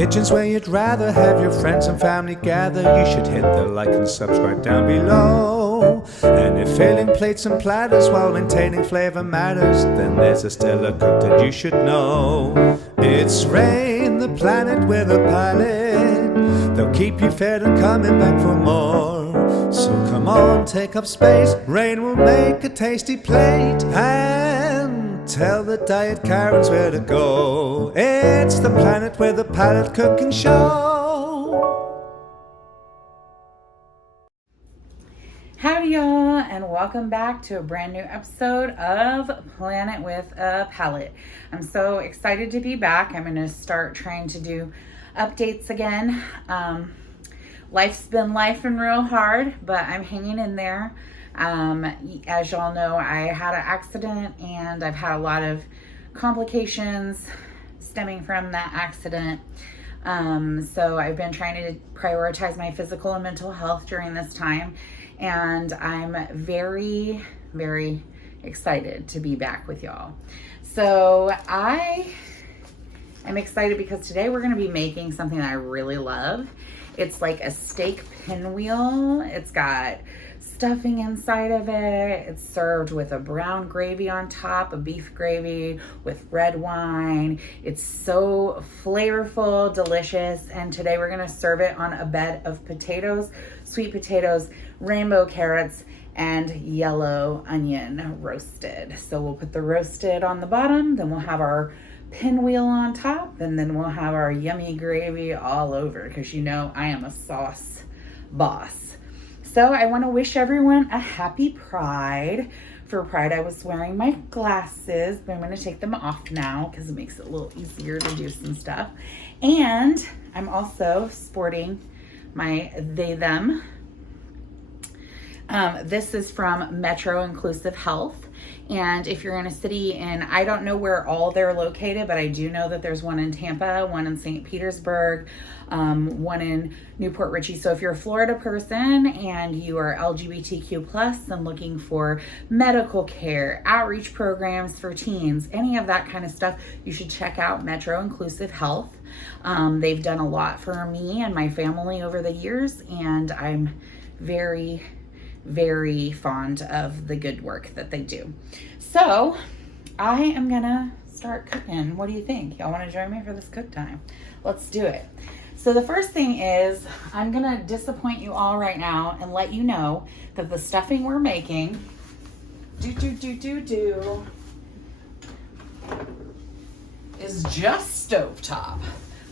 kitchen's where you'd rather have your friends and family gather, you should hit the like and subscribe down below. And if filling plates and platters while maintaining flavor matters, then there's a stellar cook that you should know. It's Rain, the planet with a palate. They'll keep you fed and coming back for more. So come on, take up space. Rain will make a tasty plate and tell the diet Karens where to go. It's the planet with a palate cooking show. Howdy y'all, and welcome back to a brand new episode of Planet with a Palette. I'm so excited to be back. I'm going to start trying to do updates again. Life's been lifing real hard, but I'm hanging in there. As y'all know, I had an accident and I've had a lot of complications stemming from that accident. So I've been trying to prioritize my physical and mental health during this time. And I'm very, very excited to be back with y'all. So I am excited because today we're going to be making something that I really love. It's like a steak pinwheel. It's got stuffing inside of it. It's served with a brown gravy on top, a beef gravy with red wine. It's so flavorful, delicious. And today we're going to serve it on a bed of potatoes, sweet potatoes, rainbow carrots, and yellow onion roasted. So we'll put the roasted on the bottom, then we'll have our pinwheel on top, and then we'll have our yummy gravy all over, because you know I am a sauce boss. So I want to wish everyone a happy Pride. For Pride, I was wearing my glasses, but I'm going to take them off now because it makes it a little easier to do some stuff. And I'm also sporting my they, them. This is from Metro Inclusive Health. And if you're in a city, and I don't know where all they're located, but I do know that there's one in Tampa, one in St. Petersburg, one in Newport Richey. So if you're a Florida person and you are LGBTQ plus and looking for medical care, outreach programs for teens, any of that kind of stuff, you should check out Metro Inclusive Health. They've done a lot for me and my family over the years, and I'm very, very fond of the good work that they do. So I am gonna start cooking. What do you think? Y'all want to join me for this cook time? Let's do it. So the first thing is, I'm gonna disappoint you all right now and let you know that the stuffing we're making is just stovetop.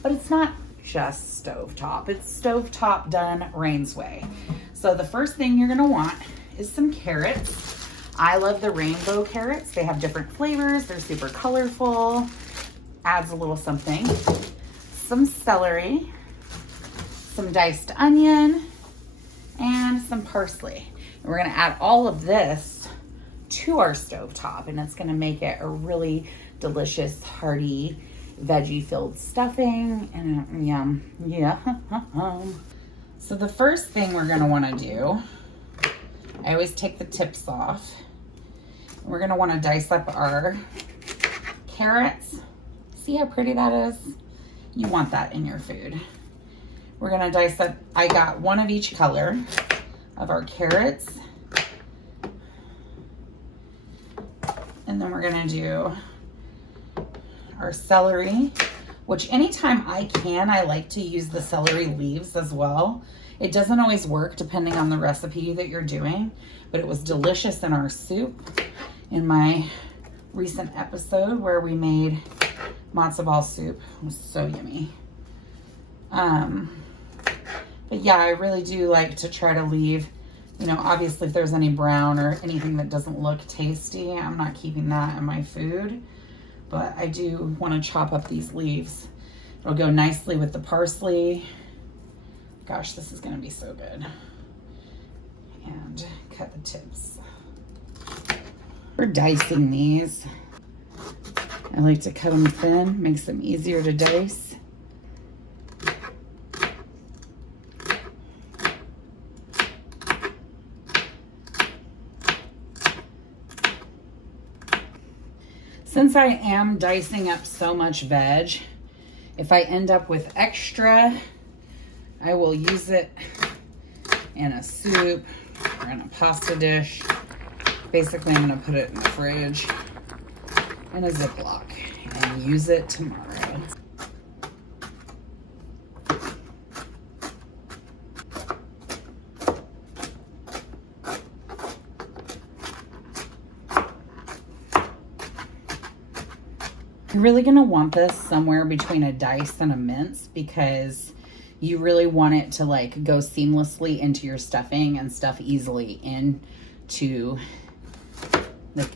But it's not just stovetop. It's stovetop done Rain's way. So the first thing you're gonna want is some carrots. I love the rainbow carrots. They have different flavors. They're super colorful. Adds a little something. Some celery, some diced onion, and some parsley. And we're gonna add all of this to our stovetop, and it's gonna make it a really delicious, hearty, veggie-filled stuffing, and yum, yeah. So the first thing we're gonna wanna do, I always take the tips off. We're gonna wanna dice up our carrots. See how pretty that is? You want that in your food. We're gonna dice up, I got one of each color of our carrots. And then we're gonna do our celery, which anytime I can, I like to use the celery leaves as well. It doesn't always work depending on the recipe that you're doing, but it was delicious in our soup in my recent episode where we made matzo ball soup. It was so yummy. But yeah, I really do like to try to leave, you know, obviously if there's any brown or anything that doesn't look tasty, I'm not keeping that in my food. But I do want to chop up these leaves. It'll go nicely with the parsley. Gosh, this is going to be so good. And cut the tips. We're dicing these. I like to cut them thin, makes them easier to dice. Since I am dicing up so much veg, If I end up with extra, I will use it in a soup or in a pasta dish. Basically, I'm going to put it in the fridge in a Ziploc and use it tomorrow. You're really going to want this somewhere between a dice and a mince because you really want it to like go seamlessly into your stuffing and stuff easily into the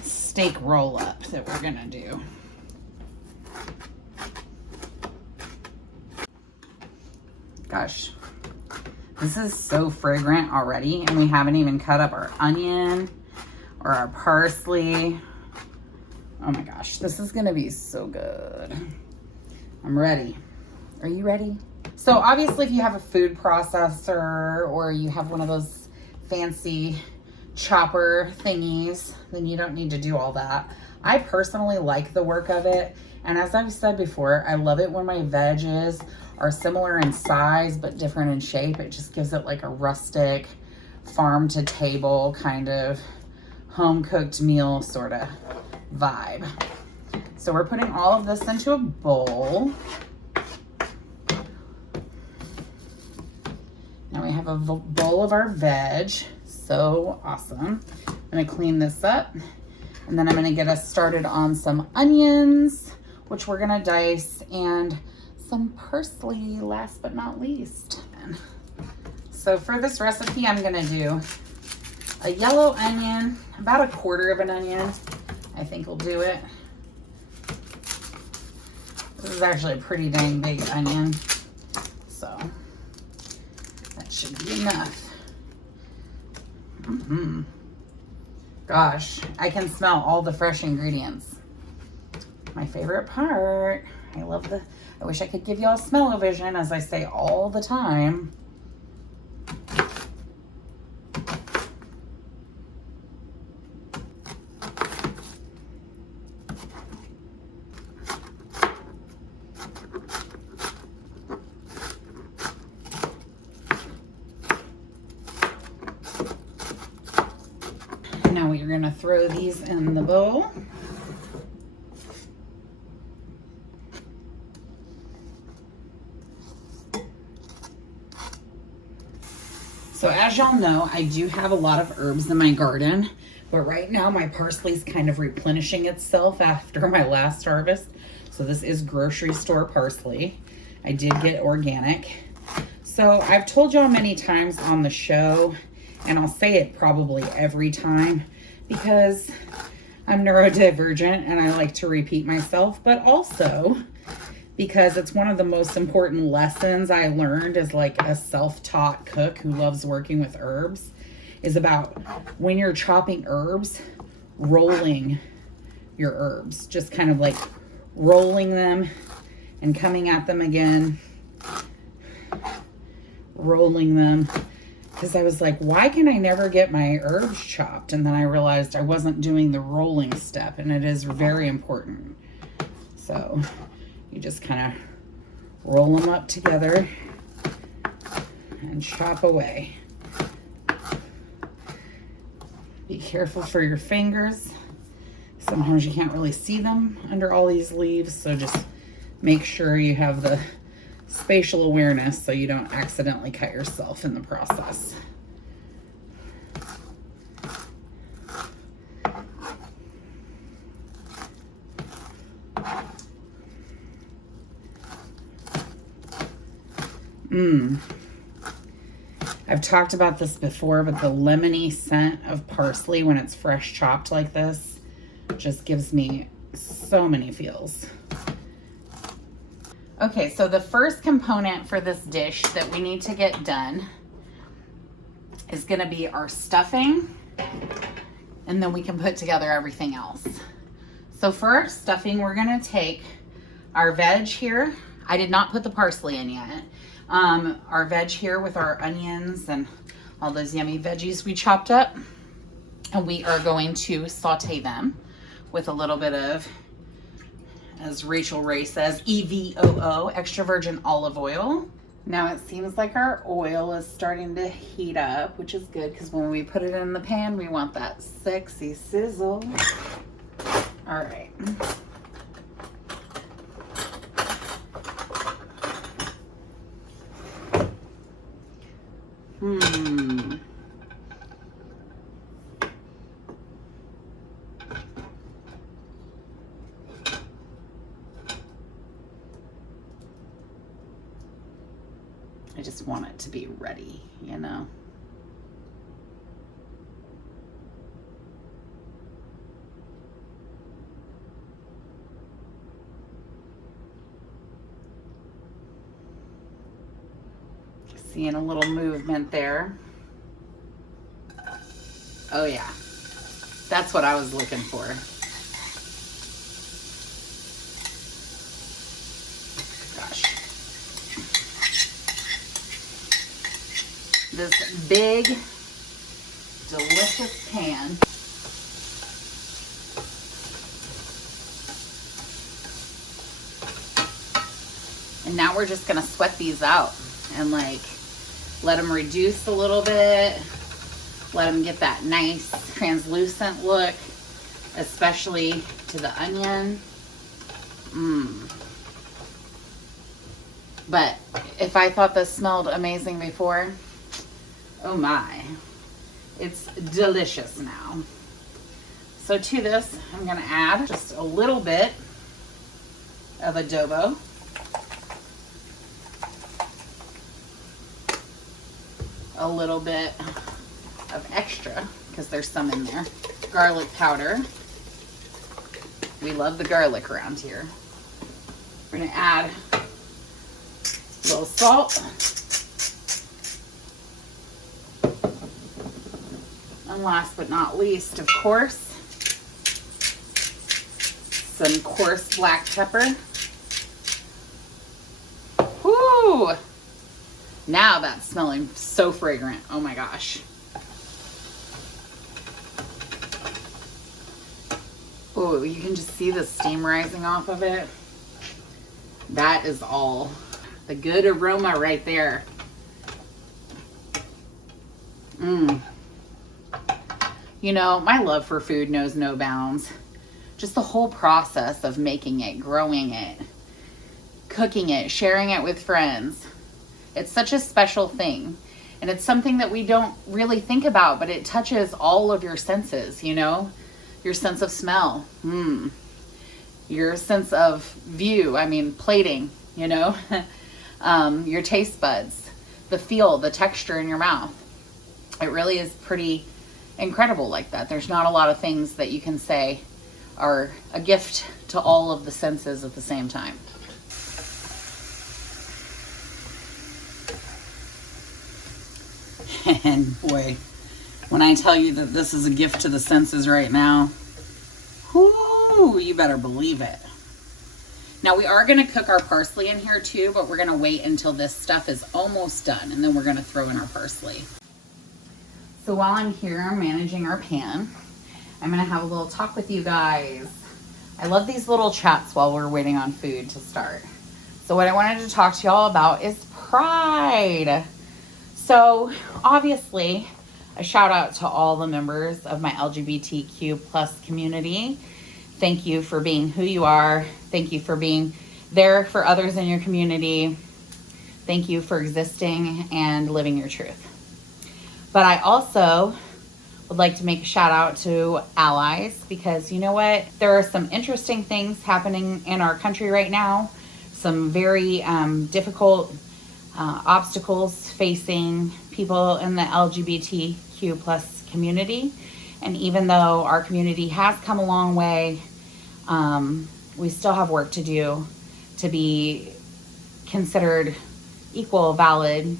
steak roll up that we're going to do. Gosh, this is so fragrant already, and we haven't even cut up our onion or our parsley. Oh my gosh, this is gonna be so good. I'm ready. Are you ready? So obviously if you have a food processor or you have one of those fancy chopper thingies, then you don't need to do all that. I personally like the work of it. And as I've said before, I love it when my veggies are similar in size but different in shape. It just gives it like a rustic, farm to table kind of home cooked meal sort of vibe. So we're putting all of this into a bowl. Now we have a bowl of our veg. So awesome. I'm gonna clean this up and then I'm gonna get us started on some onions, which we're gonna dice, and some parsley last but not least. So for this recipe, I'm gonna do a yellow onion, about a quarter of an onion. I think will do it. This is actually a pretty dang big onion, so that should be enough. Gosh, I can smell all the fresh ingredients. My favorite part. I wish I could give y'all smell-o-vision, as I say all the time. Now we're gonna throw these in the bowl. So as y'all know, I do have a lot of herbs in my garden, but right now my parsley's kind of replenishing itself after my last harvest. So this is grocery store parsley. I did get organic. So I've told y'all many times on the show, and I'll say it probably every time because I'm neurodivergent and I like to repeat myself, but also because it's one of the most important lessons I learned as like a self-taught cook who loves working with herbs, is about when you're chopping herbs, rolling your herbs, just kind of like rolling them and coming at them again, rolling them. Because I was like, why can I never get my herbs chopped? And then I realized I wasn't doing the rolling step, and it is very important. So you just kind of roll them up together and chop away. Be careful for your fingers. Sometimes you can't really see them under all these leaves, so just make sure you have the spatial awareness so you don't accidentally cut yourself in the process. I've talked about this before, but the lemony scent of parsley when it's fresh chopped like this just gives me so many feels. Okay, so the first component for this dish that we need to get done is gonna be our stuffing, and then we can put together everything else. So for our stuffing, we're gonna take our veg here. I did not put the parsley in yet. Our veg here with our onions and all those yummy veggies we chopped up, and we are going to saute them with a little bit of as Rachel Ray says, EVOO, extra virgin olive oil. Now it seems like our oil is starting to heat up, which is good because when we put it in the pan, we want that sexy sizzle. All right. I just want it to be ready, you know. Seeing a little movement there. Oh yeah, that's what I was looking for. Gosh. This big, delicious pan. And now we're just gonna sweat these out and like let them reduce a little bit. Let them get that nice translucent look, especially to the onion. But if I thought this smelled amazing before, oh my, it's delicious now. So to this, I'm gonna add just a little bit of adobo. A little bit of extra, because there's some in there. Garlic powder. We love the garlic around here. We're gonna add a little salt. And last but not least, of course, some coarse black pepper. Whoo! Now that's smelling so fragrant. Oh my gosh. Oh, you can just see the steam rising off of it. That is all the good aroma right there. You know, my love for food knows no bounds. Just the whole process of making it, growing it, cooking it, sharing it with friends. It's such a special thing. And it's something that we don't really think about, but it touches all of your senses, you know? Your sense of smell. Your sense of view. I mean, plating, you know? Your taste buds. The feel, the texture in your mouth. It really is pretty incredible like that. There's not a lot of things that you can say are a gift to all of the senses at the same time. And boy, when I tell you that this is a gift to the senses right now, whoo, you better believe it. Now we are going to cook our parsley in here too, but we're going to wait until this stuff is almost done, and then we're going to throw in our parsley. So while I'm here managing our pan, I'm going to have a little talk with you guys. I love these little chats while we're waiting on food to start. So what I wanted to talk to y'all about is pride. So obviously, a shout out to all the members of my LGBTQ plus community. Thank you for being who you are. Thank you for being there for others in your community. Thank you for existing and living your truth. But I also would like to make a shout out to allies, because you know what? There are some interesting things happening in our country right now. Some very difficult obstacles facing people in the LGBTQ plus community. And even though our community has come a long way, we still have work to do to be considered equal, valid,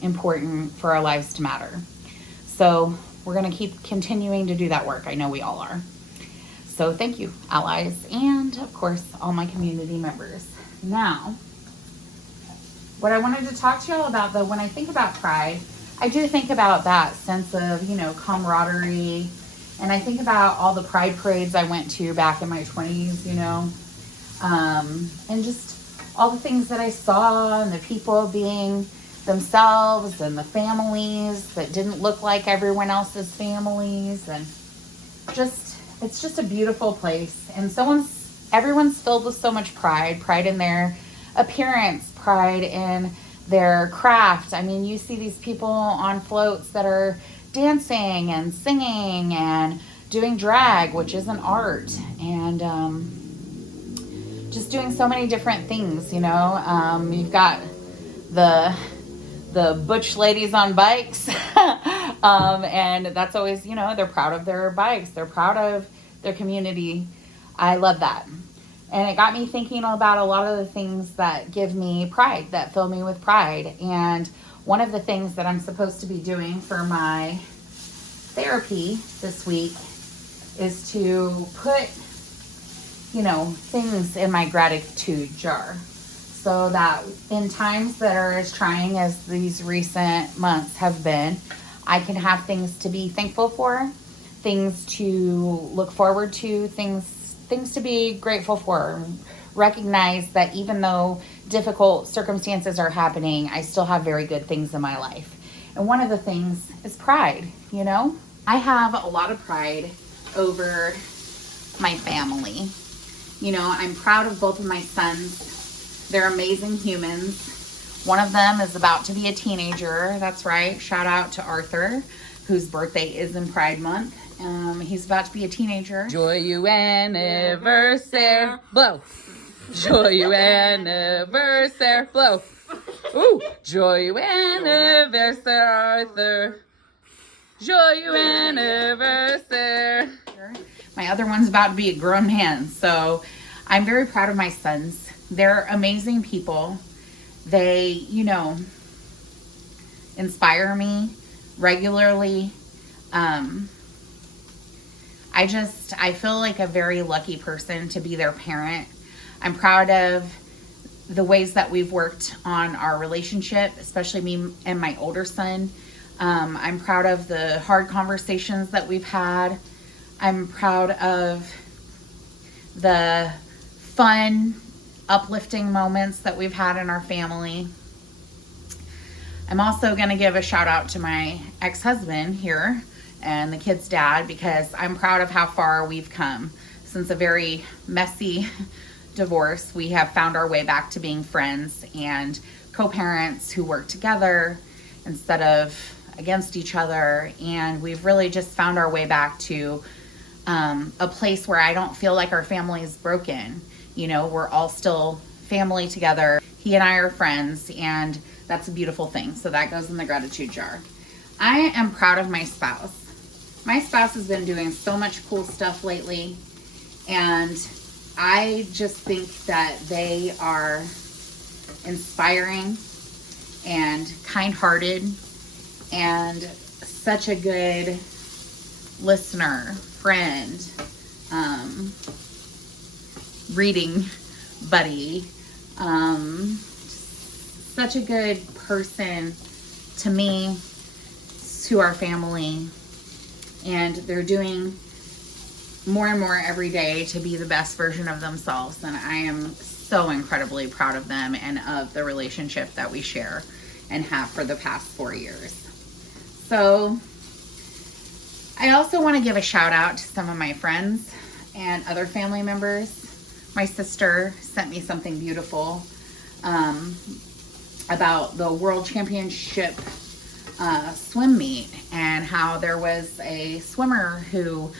important for our lives to matter. So we're going to keep continuing to do that work. I know we all are. So thank you, allies, and of course, all my community members. Now, what I wanted to talk to y'all about, though, when I think about pride, I do think about that sense of, you know, camaraderie And I think about all the pride parades I went to back in my 20s, you know, and just all the things that I saw and the people being themselves and the families that didn't look like everyone else's families. And it's just a beautiful place. And everyone's filled with so much pride in their appearance, pride in their craft. I mean, you see these people on floats that are dancing and singing and doing drag, which is an art, and just doing so many different things, you know. You've got the butch ladies on bikes, and that's always, you know, they're proud of their bikes, they're proud of their community. I love that. And it got me thinking about a lot of the things that give me pride, that fill me with pride. And one of the things that I'm supposed to be doing for my therapy this week is to put, you know, things in my gratitude jar, so that in times that are as trying as these recent months have been, I can have things to be thankful for, things to look forward to, things to be grateful for. Recognize that even though difficult circumstances are happening, I still have very good things in my life. And one of the things is pride, you know? I have a lot of pride over my family. You know, I'm proud of both of my sons. They're amazing humans. One of them is about to be a teenager. That's right. Shout out to Arthur, whose birthday is in Pride Month. He's about to be a teenager. Joy you anniversary, blow. Joy you anniversary, blow. Ooh, joy you anniversary, Arthur. Joy you anniversary. My other one's about to be a grown man, so I'm very proud of my sons. They're amazing people. They, you know, inspire me regularly. I feel like a very lucky person to be their parent. I'm proud of the ways that we've worked on our relationship, especially me and my older son. I'm proud of the hard conversations that we've had. I'm proud of the fun, uplifting moments that we've had in our family. I'm also going to give a shout out to my ex-husband here and the kid's dad, because I'm proud of how far we've come. Since a very messy divorce, we have found our way back to being friends and co-parents who work together instead of against each other. And we've really just found our way back to a place where I don't feel like our family is broken. You know, we're all still family together. He and I are friends, and that's a beautiful thing. So that goes in the gratitude jar. I am proud of my spouse. My spouse has been doing so much cool stuff lately, and I just think that they are inspiring and kind-hearted and such a good listener, friend, reading buddy, such a good person to me, to our family. And they're doing more and more every day to be the best version of themselves. And I am so incredibly proud of them and of the relationship that we share and have for the past 4 years. So I also want to give a shout out to some of my friends and other family members. My sister sent me something beautiful about the World Championship swim meet, and how there was a swimmer who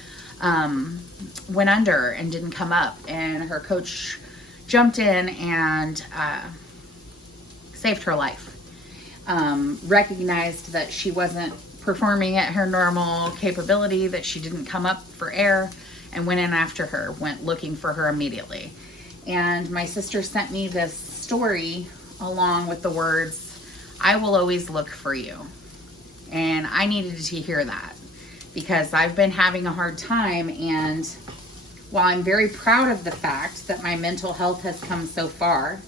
went under and didn't come up, and her coach jumped in and saved her life. Recognized that she wasn't performing at her normal capability, that she didn't come up for air, and went in after her, went looking for her immediately. And my sister sent me this story along with the words, "I will always look for you." And I needed to hear that, because I've been having a hard time. And while I'm very proud of the fact that my mental health has come so far,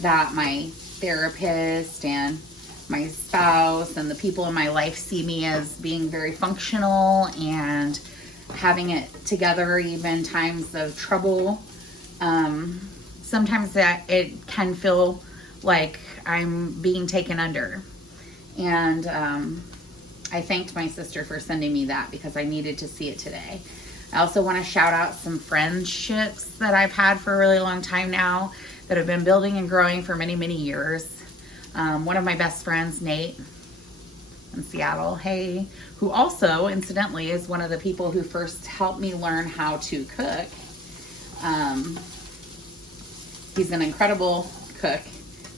that my therapist and my spouse and the people in my life see me as being very functional and having it together, even times of trouble. Sometimes that it can feel like I'm being taken under. And I thanked my sister for sending me that because I needed to see it today. I also want to shout out some friendships that I've had for a really long time now that have been building and growing for many, many years. One of my best friends, Nate, in Seattle, hey, who also, incidentally, is one of the people who first helped me learn how to cook. He's an incredible cook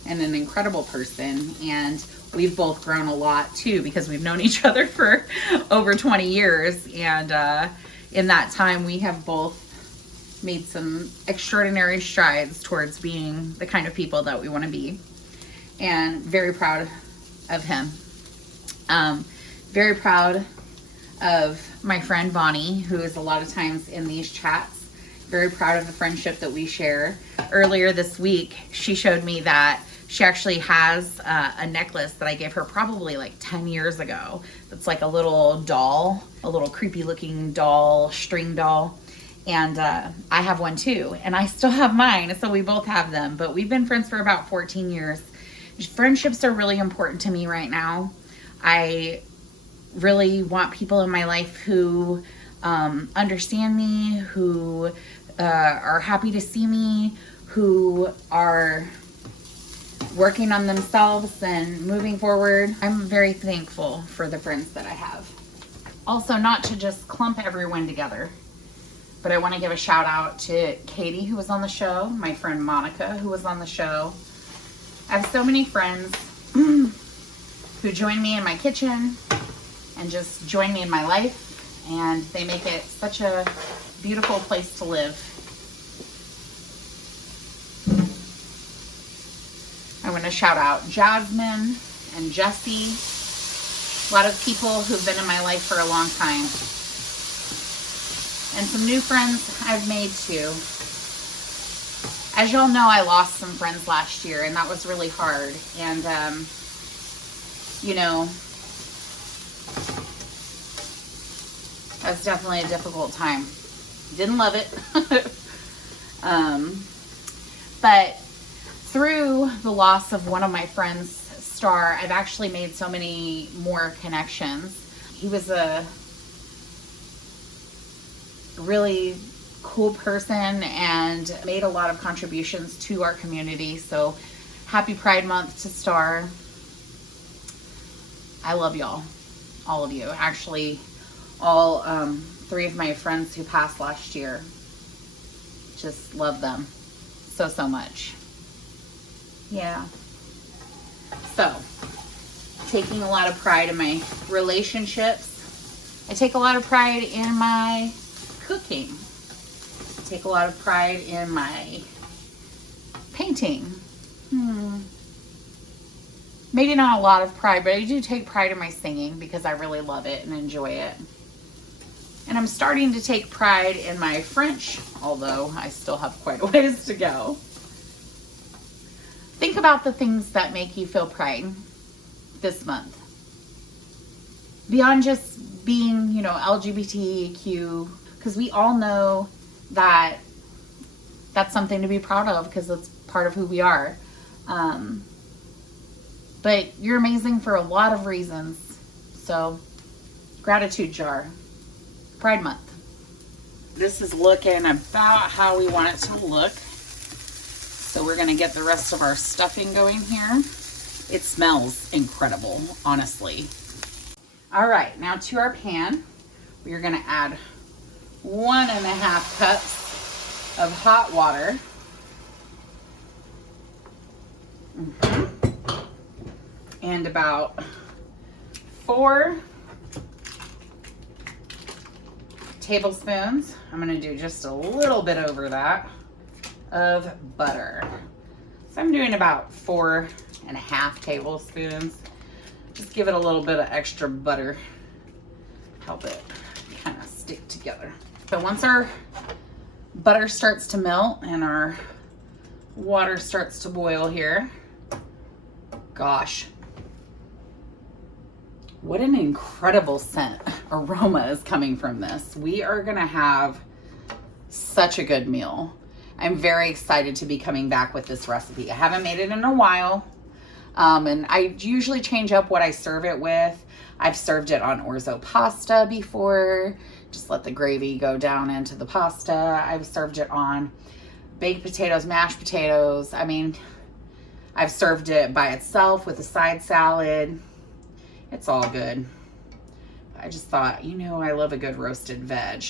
and an incredible person, and we've both grown a lot too because we've known each other for over 20 years, and in that time we have both made some extraordinary strides towards being the kind of people that we want to be, and very proud of him. Very proud of my friend Bonnie, who is a lot of times in these chats. Very proud of the friendship that we share. Earlier this week, she showed me that she actually has a necklace that I gave her probably like 10 years ago. It's like a little doll, a little creepy looking doll, string doll. And I have one too, and I still have mine, so we both have them. But we've been friends for about 14 years. Friendships are really important to me right now. I really want people in my life who understand me, who are happy to see me, who are working on themselves and moving forward. I'm very thankful for the friends that I have. Also, not to just clump everyone together, but I want to give a shout out to Katie, who was on the show, my friend Monica, who was on the show. I have so many friends who join me in my kitchen and just join me in my life, and they make it such a beautiful place to live. I want to shout out Jasmine and Jessie, a lot of people who've been in my life for a long time, and some new friends I've made too. As y'all know, I lost some friends last year, and that was really hard. And, you know, that was definitely a difficult time. Didn't love it. But through the loss of one of my friends, Star, I've actually made so many more connections. He was a really cool person and made a lot of contributions to our community. So happy Pride Month to Star. I love y'all, all of you. Actually, all 3 of my friends who passed last year. Just love them so much. Yeah. So, taking a lot of pride in my relationships. I take a lot of pride in my cooking. I take a lot of pride in my painting. Maybe not a lot of pride, but I do take pride in my singing because I really love it and enjoy it. And I'm starting to take pride in my French, although I still have quite a ways to go. Think about the things that make you feel pride this month. Beyond just being, you know, LGBTQ, because we all know that that's something to be proud of because it's part of who we are. But you're amazing for a lot of reasons. So, gratitude jar. Pride Month. This is looking about how we want it to look. So we're gonna get the rest of our stuffing going here. It smells incredible, honestly. All right, now to our pan, we are gonna add 1.5 cups of hot water. And about 4 tablespoons, I'm gonna do just a little bit over that, of butter. So I'm doing about 4.5 tablespoons. Just give it a little bit of extra butter. Help it kind of stick together. So once our butter starts to melt and our water starts to boil here, gosh, what an incredible scent. aromas coming from this. We are gonna have such a good meal. I'm very excited to be coming back with this recipe. I haven't made it in a while, and I usually change up what I serve it with. I've served it on orzo pasta before. Just let the gravy go down into the pasta. I've served it on baked potatoes, mashed potatoes. I mean, I've served it by itself with a side salad. It's all good. I just thought, you know, I love a good roasted veg.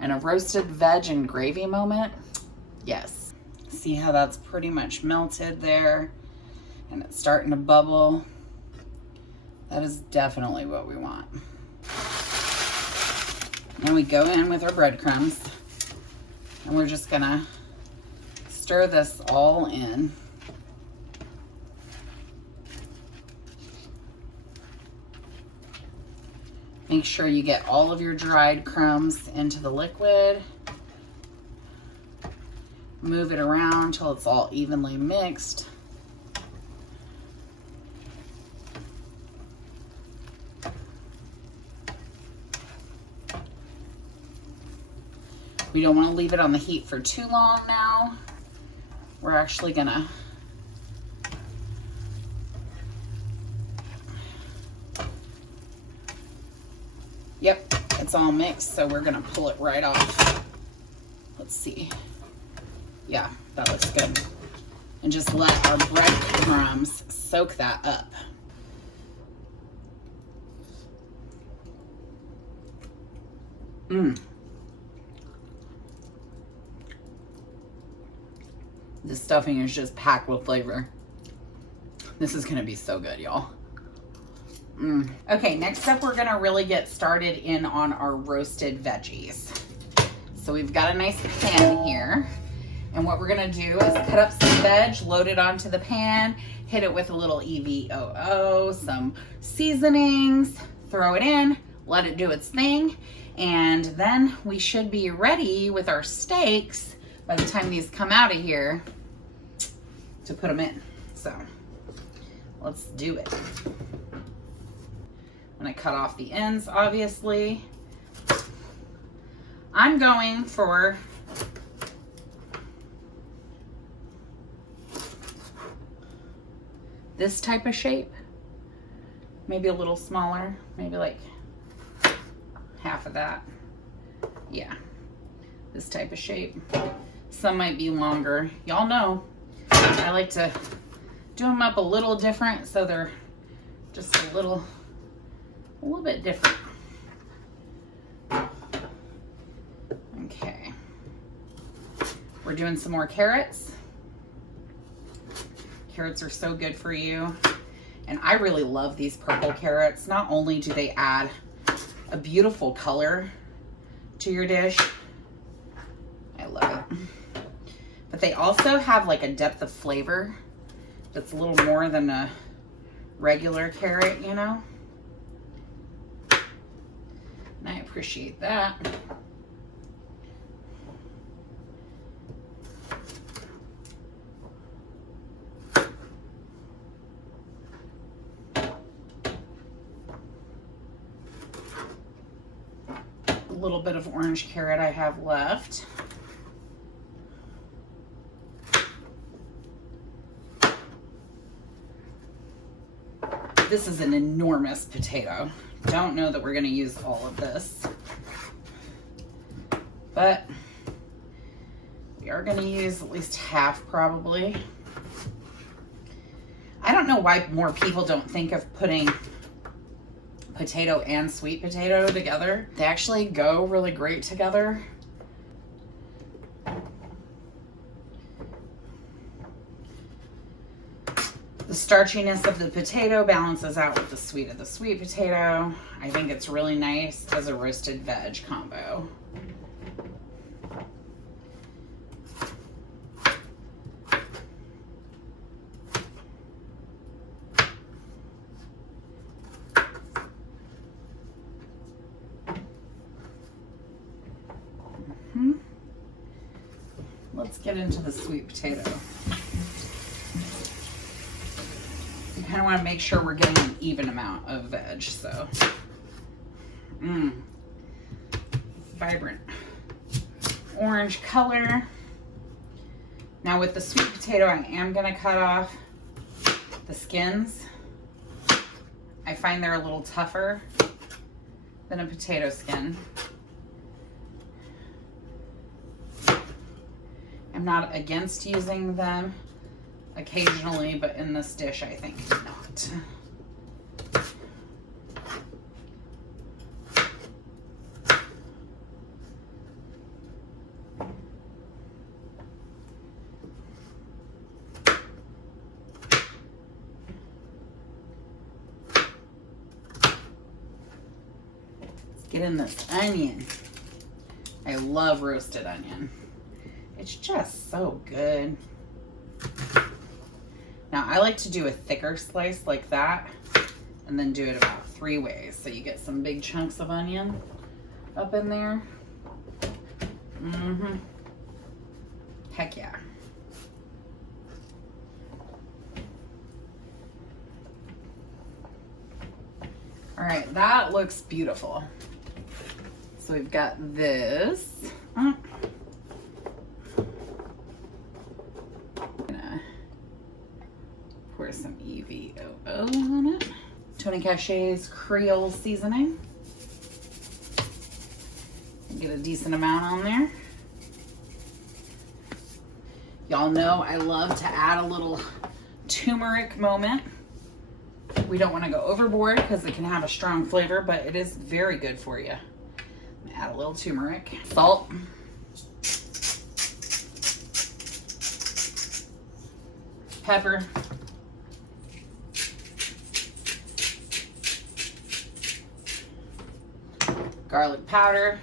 And a roasted veg and gravy moment, yes. See how that's pretty much melted there? And it's starting to bubble. That is definitely what we want. And we go in with our breadcrumbs. And we're just gonna stir this all in. Make sure you get all of your dried crumbs into the liquid. Move it around until it's all evenly mixed. We don't want to leave it on the heat for too long now. We're actually gonna yep, it's all mixed, so we're gonna pull it right off. Let's see. Yeah, that looks good. And just let our breadcrumbs soak that up. This stuffing is just packed with flavor. This is gonna be so good, y'all. Okay, next up we're gonna really get started in on our roasted veggies. So we've got a nice pan here. And what we're gonna do is cut up some veg, load it onto the pan, hit it with a little EVOO, some seasonings, throw it in, let it do its thing. And then we should be ready with our steaks by the time these come out of here to put them in. So let's do it. I'm gonna cut off the ends, obviously. I'm going for this type of shape, maybe a little smaller, maybe like half of that. Yeah, this type of shape. Some might be longer. Y'all know I like to do them up a little different, so they're just a little bit different. Okay, we're doing some more carrots. Carrots are so good for you. And I really love these purple carrots. Not only do they add a beautiful color to your dish, I love it, but they also have like a depth of flavor that's a little more than a regular carrot, you know? And I appreciate that. Little bit of orange carrot I have left. This is an enormous potato. Don't know that we're going to use all of this, but we are going to use at least half probably. I don't know why more people don't think of putting potato and sweet potato together. They actually go really great together. The starchiness of the potato balances out with the sweet of the sweet potato. I think it's really nice as a roasted veg combo. Let's get into the sweet potato. You kind of want to make sure we're getting an even amount of veg, so. Vibrant orange color. Now with the sweet potato, I am gonna cut off the skins. I find they're a little tougher than a potato skin. I'm not against using them occasionally, but in this dish, I think not. Get in this onion. I love roasted onion. It's just so good. Now I like to do a thicker slice like that and then do it about 3 ways. So you get some big chunks of onion up in there. Heck yeah. All right, that looks beautiful. So we've got this. I'm gonna pour some EVOO on it. Tony Cachet's Creole seasoning. Get a decent amount on there. Y'all know I love to add a little turmeric moment. We don't want to go overboard because it can have a strong flavor, but it is very good for you. Add a little turmeric, salt, pepper, garlic powder,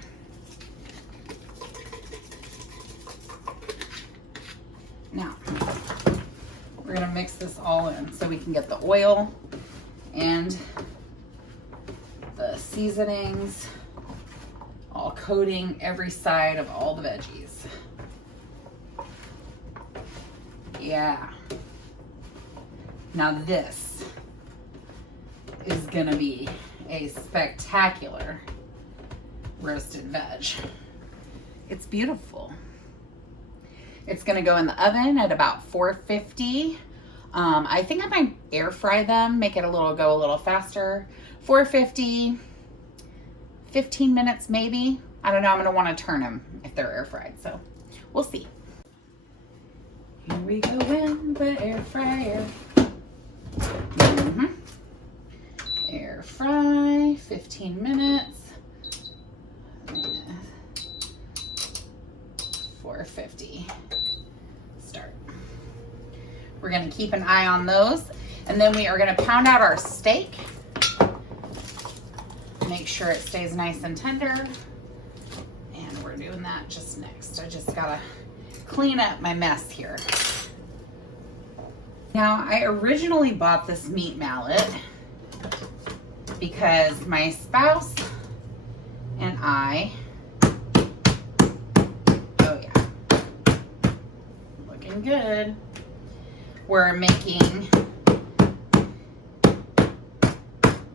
now we're going to mix this all in so we can get the oil and the seasonings all coating every side of all the veggies. Yeah. Now this is gonna be a spectacular roasted veg. It's beautiful. It's gonna go in the oven at about 450. I think I might air fry them, make it go a little faster. 450, 15 minutes maybe. I don't know, I'm gonna wanna turn them if they're air fried, so we'll see. Here we go in the air fryer. Air fry, 15 minutes. 450. Start. We're gonna keep an eye on those, and then we are gonna pound out our steak. Make sure it stays nice and tender. And we're doing that just next. I just gotta clean up my mess here. Now, I originally bought this meat mallet because my spouse and I, oh yeah, looking good, we're making,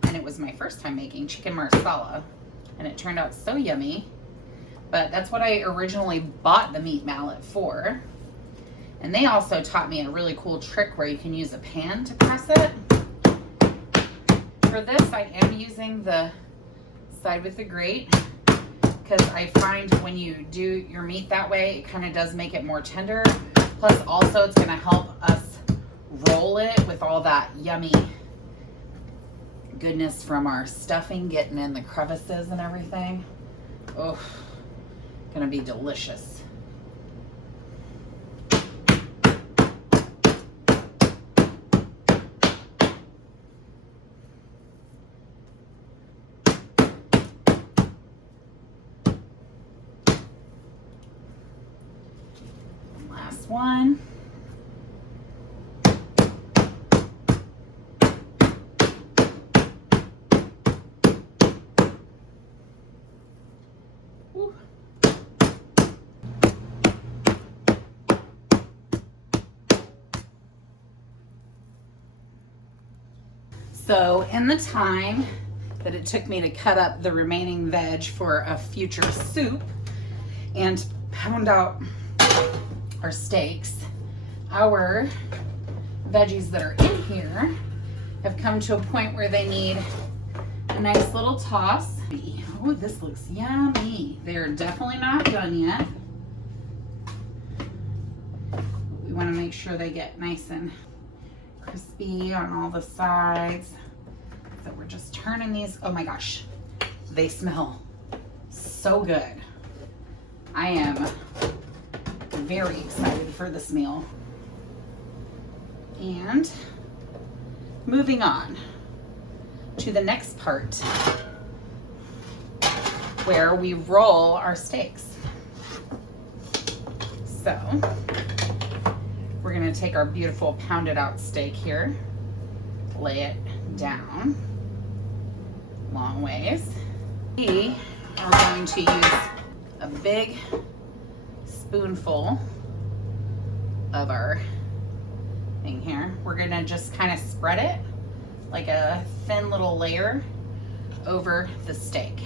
and it was my first time making chicken marsala, and it turned out so yummy. But that's what I originally bought the meat mallet for. And they also taught me a really cool trick where you can use a pan to press it. For this, I am using the side with the grate because I find when you do your meat that way, it kind of does make it more tender. Plus, also, it's going to help us roll it with all that yummy goodness from our stuffing getting in the crevices and everything. Oh, gonna be delicious. Last one. So in the time that it took me to cut up the remaining veg for a future soup and pound out our steaks. Our veggies that are in here have come to a point where they need a nice little toss. Oh, this looks yummy. They're definitely not done yet. We want to make sure they get nice and crispy on all the sides. So we're just turning these. Oh my gosh, they smell so good. I am very excited for this meal. And moving on to the next part where we roll our steaks. So we're gonna take our beautiful pounded out steak here, lay it down long ways. We are going to use a big spoonful of our thing here. We're gonna just kind of spread it like a thin little layer over the steak.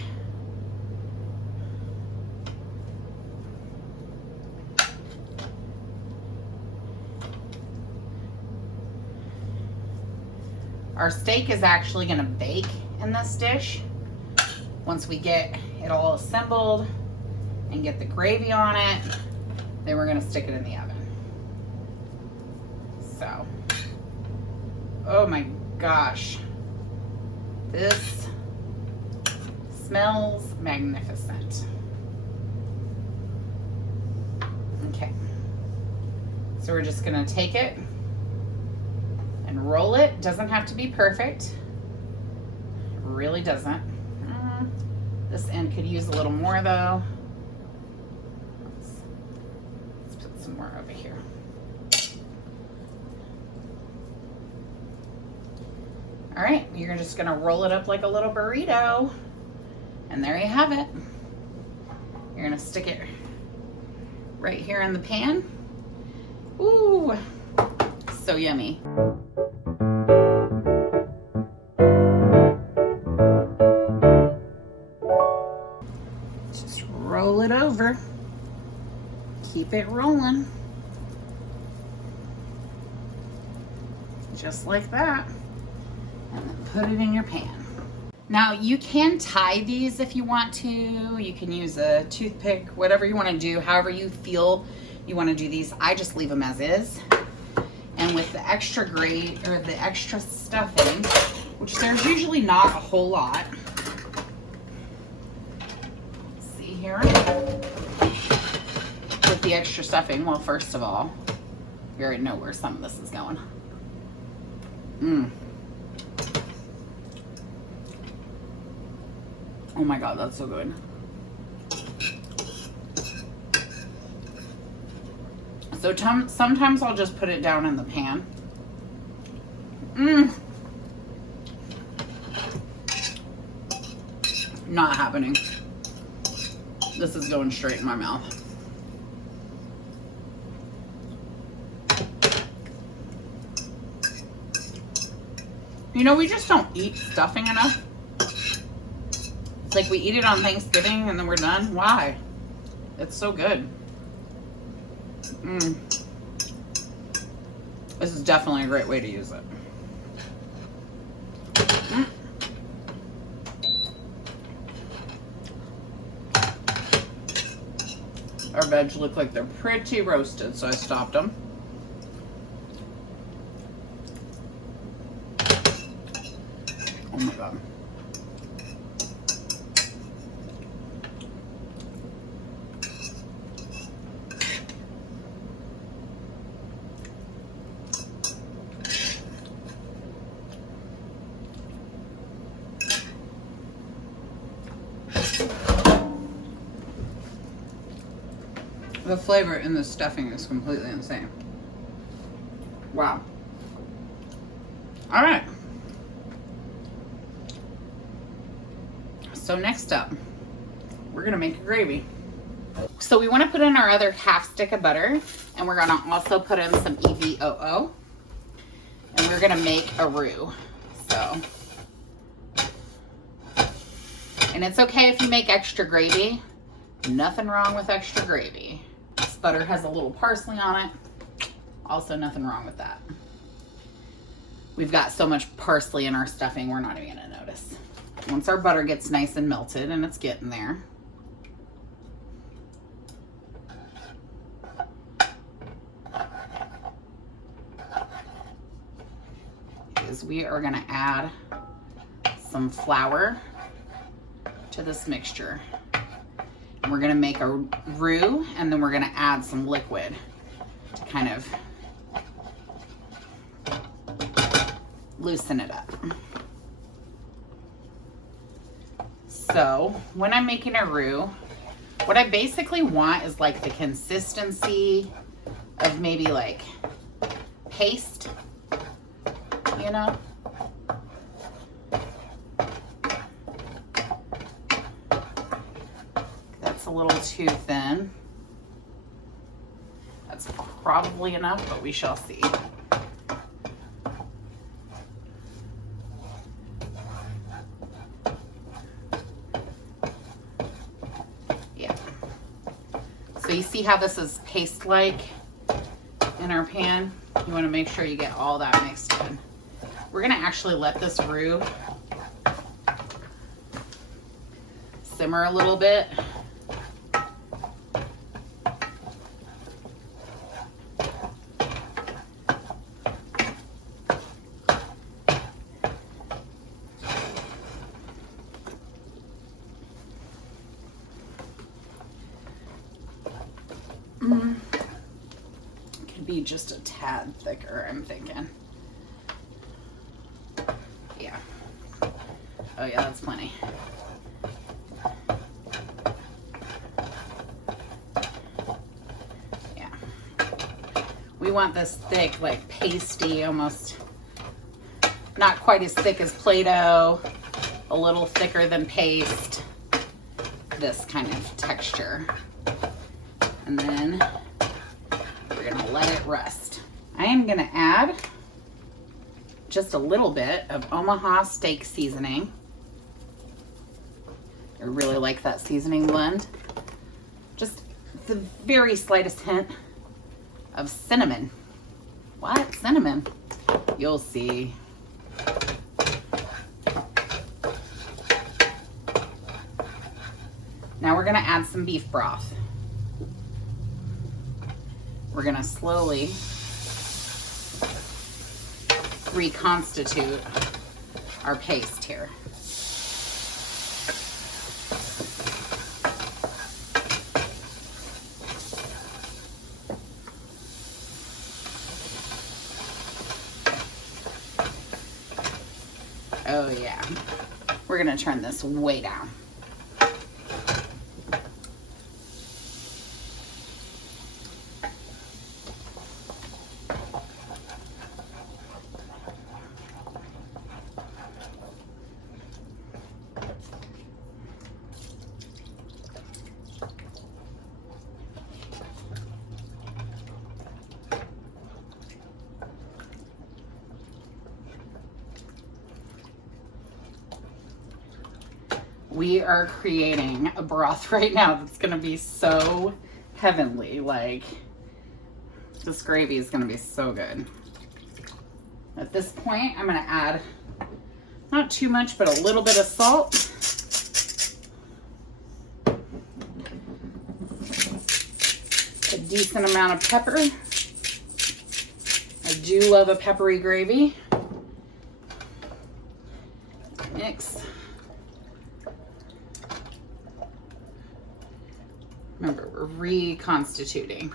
Our steak is actually gonna bake in this dish. Once we get it all assembled and get the gravy on it, then we're gonna stick it in the oven. So, oh my gosh, this smells magnificent. Okay, so we're just gonna take it and roll it. Doesn't have to be perfect. It really doesn't. This end could use a little more though. Let's put some more over here. All right, you're just gonna roll it up like a little burrito. And there you have it. You're gonna stick it right here in the pan. Ooh, so yummy. Just roll it over. Keep it rolling. Just like that. And then put it in your pan. Now you can tie these if you want to. You can use a toothpick, whatever you want to do, however you feel you want to do these. I just leave them as is. And with the extra grate or the extra stuffing, which there's usually not a whole lot. Let's see here. With the extra stuffing, well, first of all, you already know where some of this is going. Oh my God, that's so good. So sometimes I'll just put it down in the pan. Not happening. This is going straight in my mouth. You know, we just don't eat stuffing enough. It's like we eat it on Thanksgiving and then we're done. Why? It's so good. This is definitely a great way to use it. Our veg look like they're pretty roasted, so I stopped them. Oh my God. The flavor in the stuffing is completely insane. Wow. All right. So next up, we're gonna make a gravy. So we wanna put in our other half stick of butter, and we're gonna also put in some EVOO, and we're gonna make a roux. So And it's okay if you make extra gravy. Nothing wrong with extra gravy. This butter has a little parsley on it. Also nothing wrong with that. We've got so much parsley in our stuffing, we're not even gonna notice. Once our butter gets nice and melted, and it's getting there, is we are gonna add some flour to this mixture. And we're gonna make a roux, and then we're gonna add some liquid to kind of loosen it up. So when I'm making a roux, what I basically want is like the consistency of maybe like paste, you know? That's a little too thin. That's probably enough, but we shall see. So you see how this is paste-like in our pan? You want to make sure you get all that mixed in. We're going to actually let this roux simmer a little bit. Could be just a tad thicker, I'm thinking. Yeah. Oh yeah, that's plenty. Yeah. We want this thick, like pasty, almost not quite as thick as Play-Doh, a little thicker than paste. This kind of texture. And then we're gonna let it rest. I am gonna add just a little bit of Omaha steak seasoning. I really like that seasoning blend. Just the very slightest hint of cinnamon. What? Cinnamon? You'll see. Now we're gonna add some beef broth. We're gonna slowly reconstitute our paste here. Oh yeah, we're gonna turn this way down. We are creating a broth right now that's gonna be so heavenly. Like, this gravy is gonna be so good. At this point, I'm gonna add not too much, but a little bit of salt. A decent amount of pepper. I do love a peppery gravy. Mix. Remember, we're reconstituting.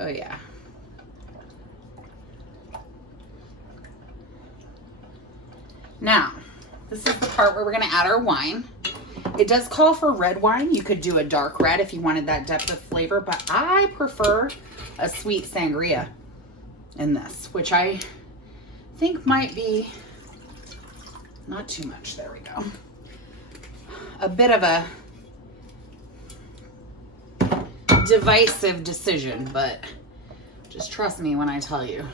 Oh yeah. Now, this is the part where we're gonna add our wine. It does call for red wine. You could do a dark red if you wanted that depth of flavor, but I prefer a sweet sangria in this, which I think might be not too much. There we go. A bit of a divisive decision, but just trust me when I tell you,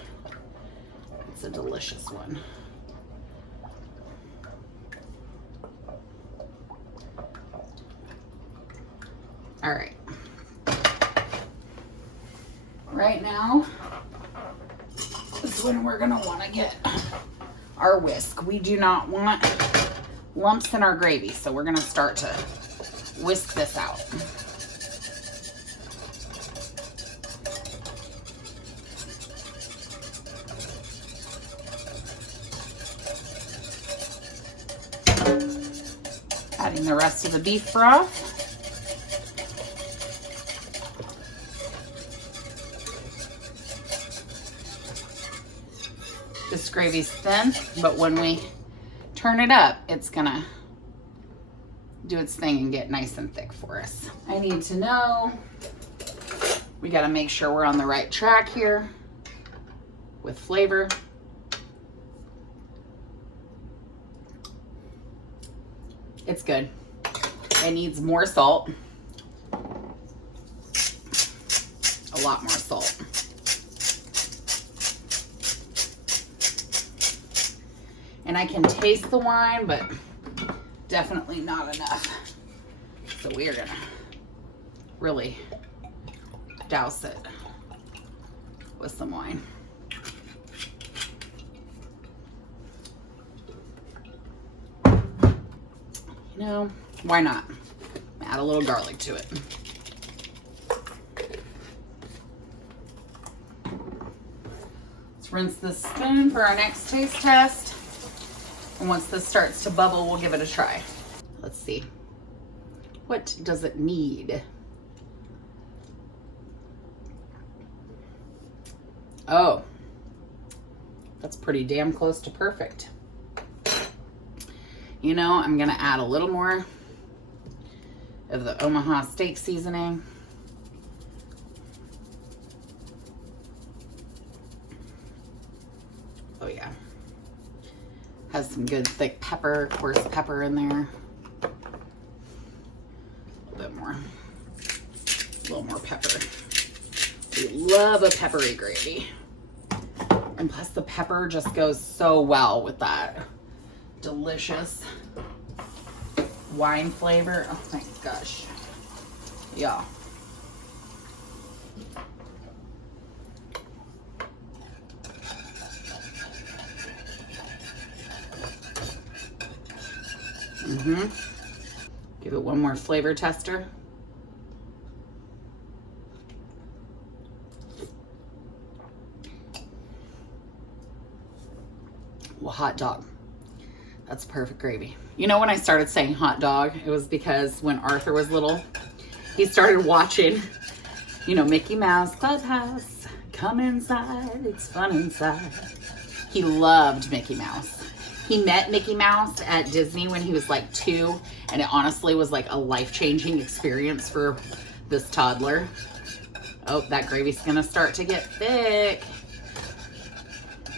it's a delicious one. All right. Right now is when we're gonna want to get our whisk. We do not want lumps in our gravy, so we're gonna start to whisk this out. Adding the rest of the beef broth. This gravy's thin, but when we turn it up, it's gonna do its thing and get nice and thick for us. I need to know, we gotta make sure we're on the right track here with flavor. It's good. It needs more salt. A lot more salt. And I can taste the wine, but definitely not enough. So we are gonna really douse it with some wine. You know, why not? Add a little garlic to it. Let's rinse this spoon for our next taste test. And once this starts to bubble, we'll give it a try. Let's see. What does it need? Oh, that's pretty damn close to perfect. You know, I'm gonna add a little more of the Omaha steak seasoning. Oh yeah. Has some good thick pepper, coarse pepper in there. A little bit more. A little more pepper. We love a peppery gravy. And plus the pepper just goes so well with that delicious wine flavor. Oh my gosh. Yeah. Give it one more flavor tester. Well, hot dog. That's perfect gravy. You know, when I started saying hot dog, it was because when Arthur was little, he started watching, you know, Mickey Mouse Clubhouse. Come inside, it's fun inside. He loved Mickey Mouse. He met Mickey Mouse at Disney when he was like 2, and it honestly was like a life-changing experience for this toddler. Oh, that gravy's gonna start to get thick.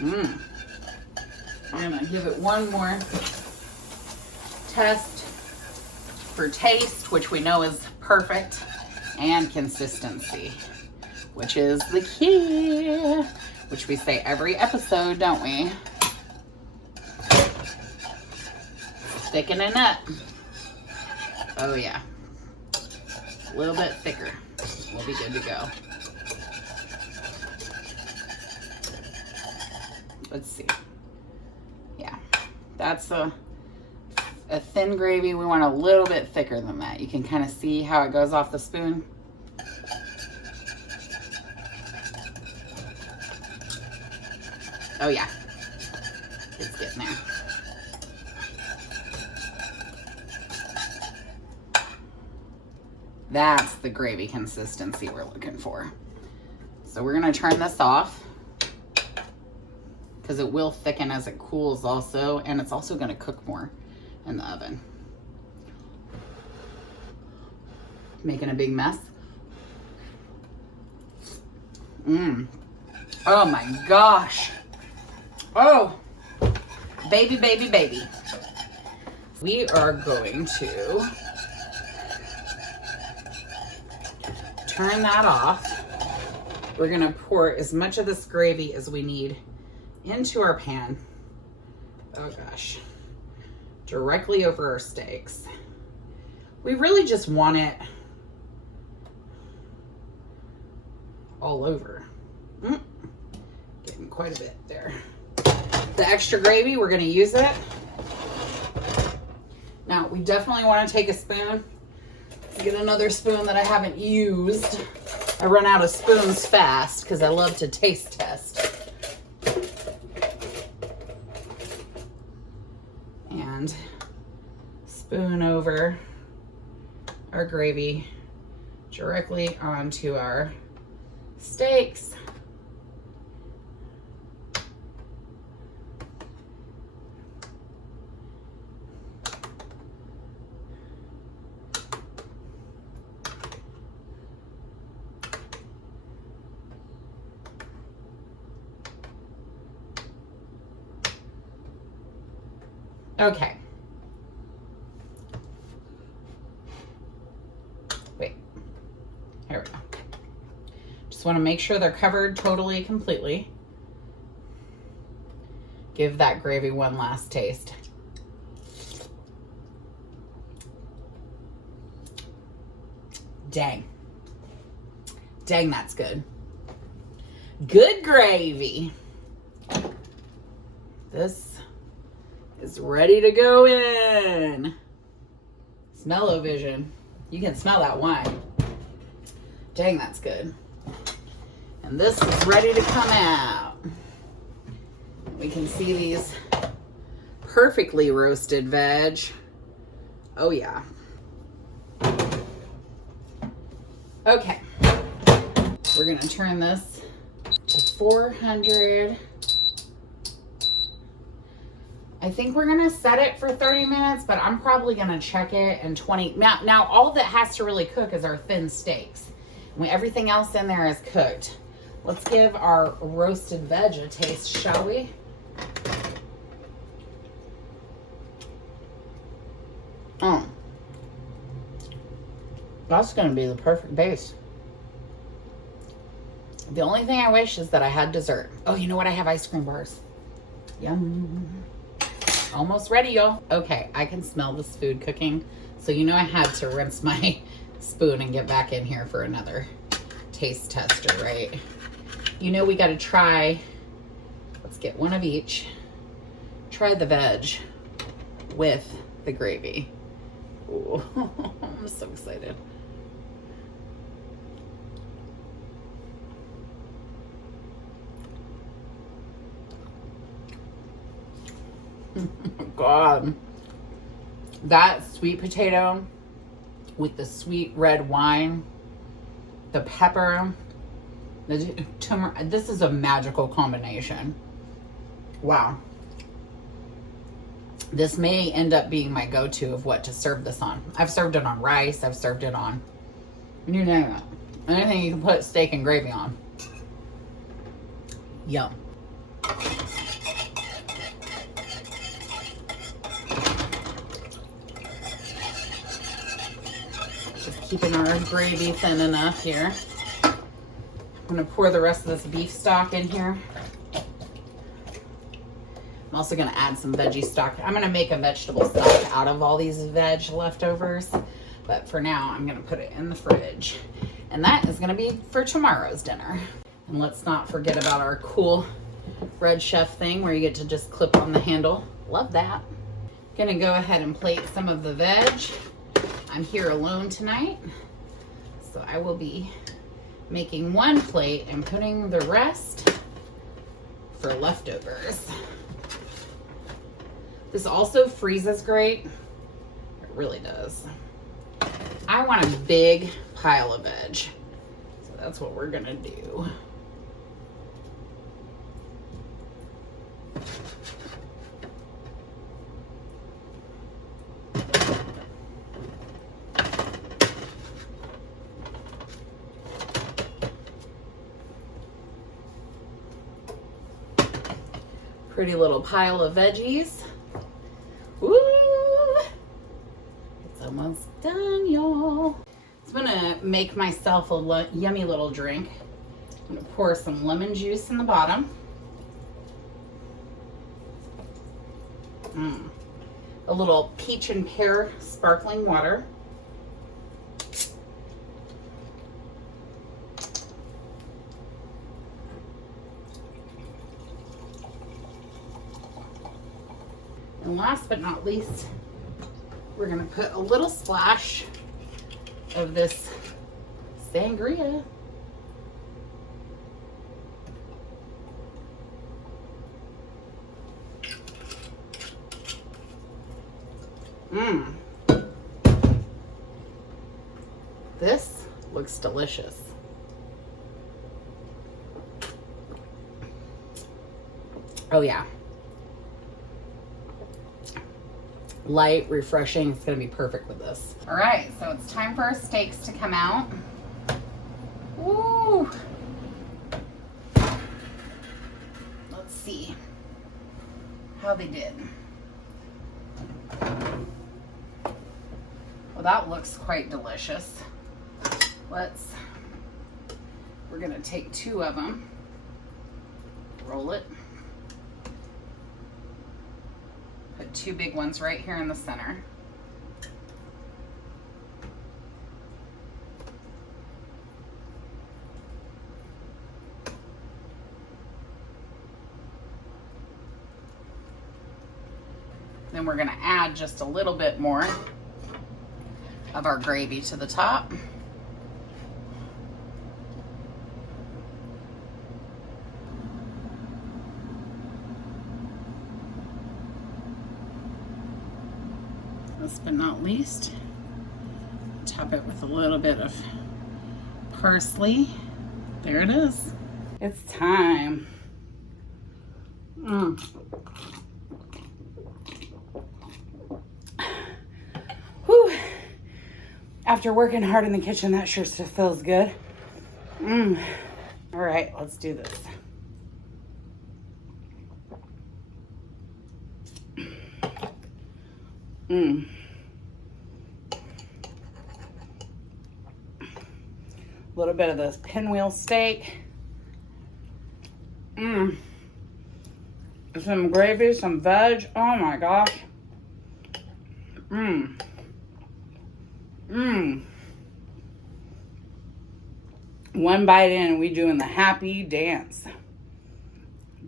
I'm gonna give it one more test for taste, which we know is perfect, and consistency, which is the key, which we say every episode, don't we? Thickening up. Oh yeah. A little bit thicker. We'll be good to go. Let's see. Yeah. That's a thin gravy. We want a little bit thicker than that. You can kind of see how it goes off the spoon. Oh yeah. It's getting there. That's the gravy consistency we're looking for. So we're gonna turn this off because it will thicken as it cools also, and it's also gonna cook more in the oven. Making a big mess. Oh my gosh. Oh, baby, baby, baby. We are going to turn that off. We're gonna pour as much of this gravy as we need into our pan. Oh gosh. Directly over our steaks. We really just want it all over. Getting quite a bit there. The extra gravy, we're gonna use it. Now, we definitely want to take a spoon. Let's get another spoon that I haven't used. I run out of spoons fast because I love to taste test. And spoon over our gravy directly onto our steaks. Okay. Wait. Here we go. Just want to make sure they're covered totally, completely. Give that gravy one last taste. Dang. Dang, that's good. Good gravy. This is ready to go in. Smell-o-vision. You can smell that wine. Dang, that's good. And this is ready to come out. We can see these perfectly roasted veg. Oh yeah. Okay. We're gonna turn this to 400. I think we're gonna set it for 30 minutes, but I'm probably gonna check it in 20. Now all that has to really cook is our thin steaks. Everything else in there is cooked. Let's give our roasted veg a taste, shall we? That's gonna be the perfect base. The only thing I wish is that I had dessert. Oh, you know what? I have ice cream bars. Yum. Almost ready, y'all. Okay, I can smell this food cooking. So you know I had to rinse my spoon and get back in here for another taste tester, right? You know we gotta try, let's get one of each. Try the veg with the gravy. Ooh, I'm so excited. God, that sweet potato with the sweet red wine, the pepper, the turmeric, this is a magical combination. Wow. This may end up being my go-to of what to serve this on. I've served it on rice. I've served it on, you name it. Anything you can put steak and gravy on. Yum. Keeping our gravy thin enough here. I'm gonna pour the rest of this beef stock in here. I'm also gonna add some veggie stock. I'm gonna make a vegetable stock out of all these veg leftovers, but for now I'm gonna put it in the fridge. And that is gonna be for tomorrow's dinner. And let's not forget about our cool Red Chef thing where you get to just clip on the handle. Love that. Gonna go ahead and plate some of the veg. I'm here alone tonight, so I will be making one plate and putting the rest for leftovers. This also freezes great. It really does. I want a big pile of veg, so that's what we're gonna do. Pretty little pile of veggies. Woo! It's almost done, y'all. I'm gonna make myself a yummy little drink. I'm gonna pour some lemon juice in the bottom. A little peach and pear sparkling water. And last but not least, we're gonna put a little splash of this sangria. This looks delicious. Oh yeah. Light, refreshing. It's gonna be perfect with this. All right, so it's time for our steaks to come out. Woo! Let's see how they did. Well, that looks quite delicious. We're gonna take 2 of them, roll it, put 2 big ones right here in the center. Then we're gonna add just a little bit more of our gravy to the top. Last but not least, top it with a little bit of parsley. There it is. It's time. Whew. After working hard in the kitchen, that sure still feels good. All right, let's do this. A little bit of this pinwheel steak. Some gravy, some veg. Oh my gosh. One bite in and we doing the happy dance.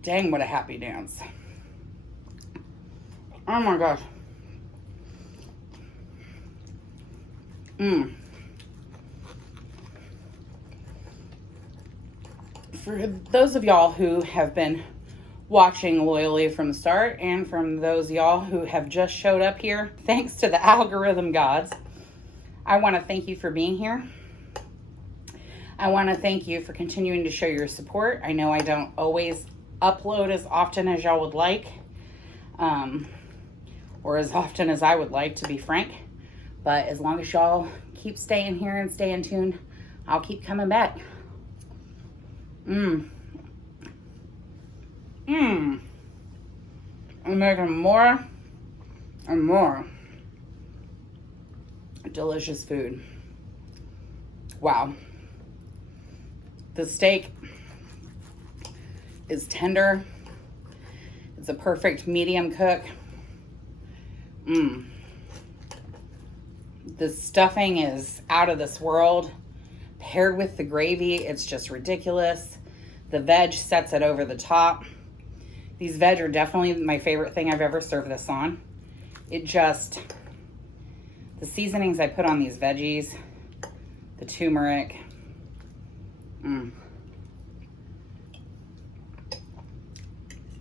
Dang, what a happy dance. Oh my gosh. For those of y'all who have been watching loyally from the start, and from those y'all who have just showed up here, thanks to the algorithm gods, I want to thank you for being here. I want to thank you for continuing to show your support. I know I don't always upload as often as y'all would like, or as often as I would like, to be frank. But as long as y'all keep staying here and staying tuned, I'll keep coming back. I'm making more and more delicious food. Wow. The steak is tender. It's a perfect medium cook. The stuffing is out of this world. Paired with the gravy, it's just ridiculous. The veg sets it over the top. These veg are definitely my favorite thing I've ever served this on. The seasonings I put on these veggies, the turmeric.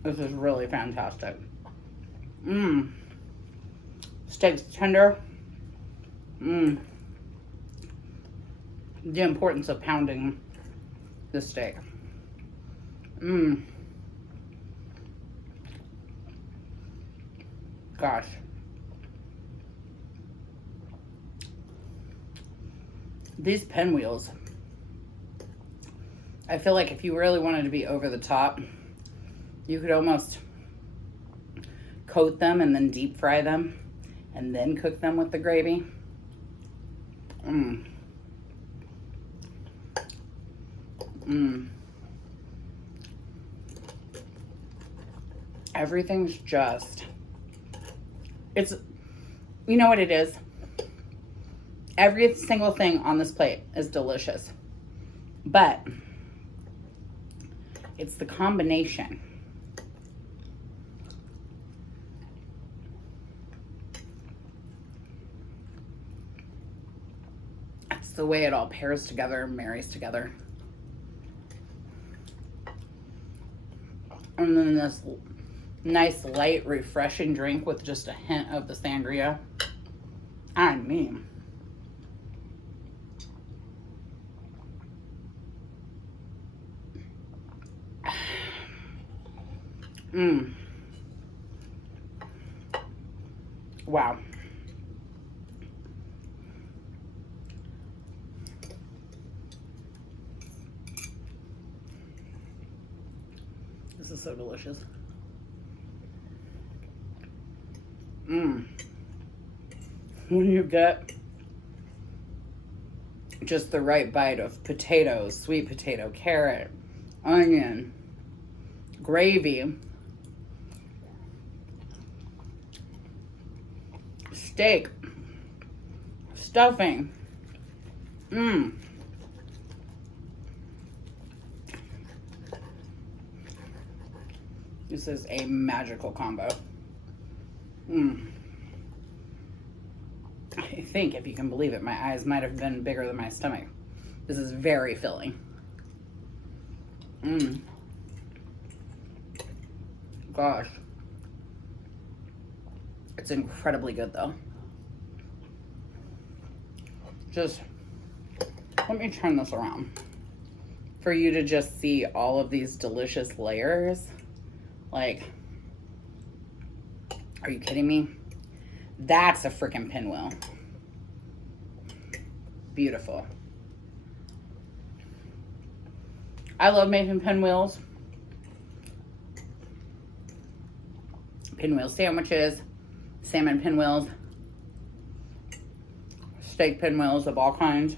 This is really fantastic. Steak's tender. The importance of pounding the steak. Gosh. These pinwheels, I feel like if you really wanted to be over the top, you could almost coat them and then deep fry them and then cook them with the gravy. Everything's just, it's, you know what it is? Every single thing on this plate is delicious, but it's the combination. It's the way it all pairs together, marries together. And then this nice, light, refreshing drink with just a hint of the sangria. I mean, wow. This is so delicious. When you get just the right bite of potatoes, sweet potato, carrot, onion, gravy, steak, stuffing. This is a magical combo. I think, if you can believe it, my eyes might have been bigger than my stomach. This is very filling. Gosh. It's incredibly good, though. Just, let me turn this around for you to just see all of these delicious layers. Like, are you kidding me? That's a freaking pinwheel. Beautiful. I love making pinwheels. Pinwheel sandwiches, salmon pinwheels, steak pinwheels of all kinds.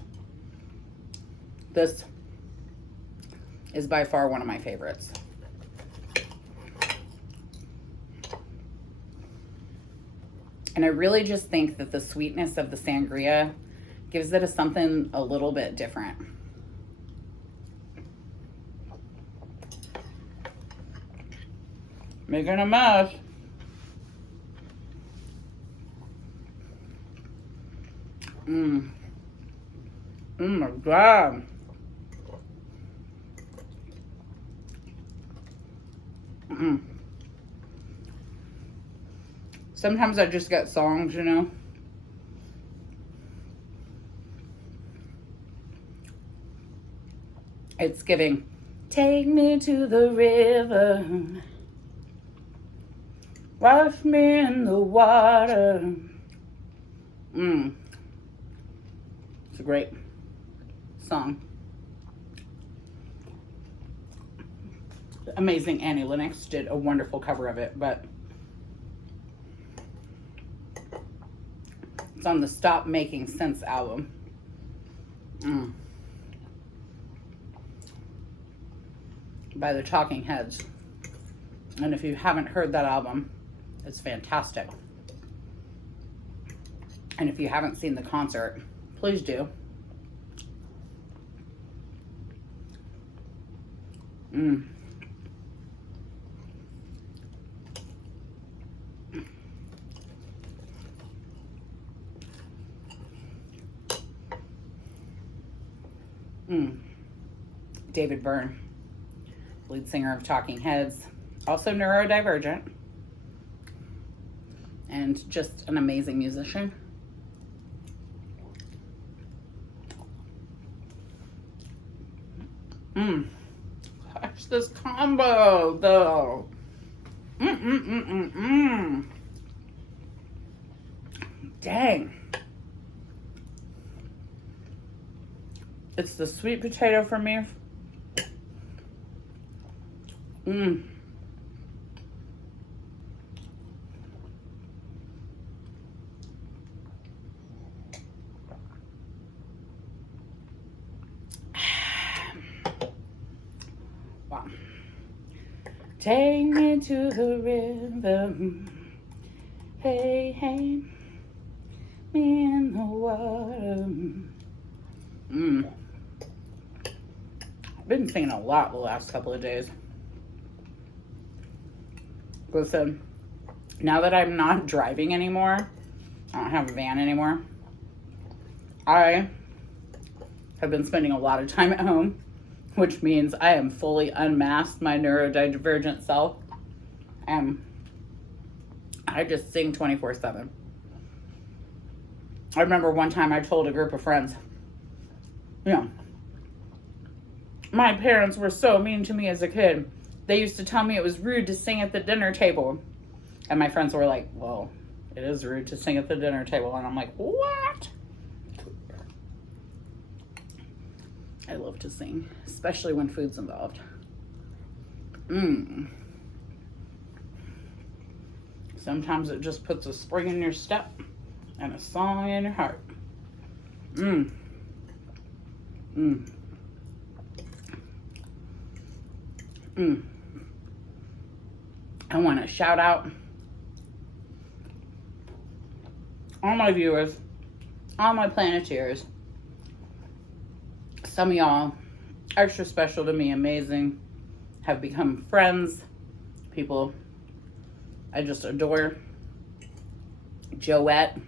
This is by far one of my favorites. And I really just think that the sweetness of the sangria gives it something a little bit different. Making a mess. Oh my God. Sometimes I just get songs, you know. It's giving, take me to the river, wash me in the water. It's a great song. Amazing Annie Lennox did a wonderful cover of it, but it's on the Stop Making Sense album. By the Talking Heads. And if you haven't heard that album, it's fantastic. And if you haven't seen the concert, please do. David Byrne, lead singer of Talking Heads, also neurodivergent, and just an amazing musician. Gosh, this combo though. Dang. It's the sweet potato for me. Wow. Take me to the river. Hey, hey. Me in the water. I've been singing a lot the last couple of days. Listen, now that I'm not driving anymore, I don't have a van anymore, I have been spending a lot of time at home, which means I am fully unmasked my neurodivergent self, and I just sing 24/7. I remember one time I told a group of friends, my parents were so mean to me as a kid. They used to tell me it was rude to sing at the dinner table. And my friends were like, well, it is rude to sing at the dinner table. And I'm like, what? I love to sing, especially when food's involved. Sometimes it just puts a spring in your step and a song in your heart. I want to shout out all my viewers, all my Planeteers. Some of y'all, extra special to me, amazing, have become friends, people I just adore. Joette,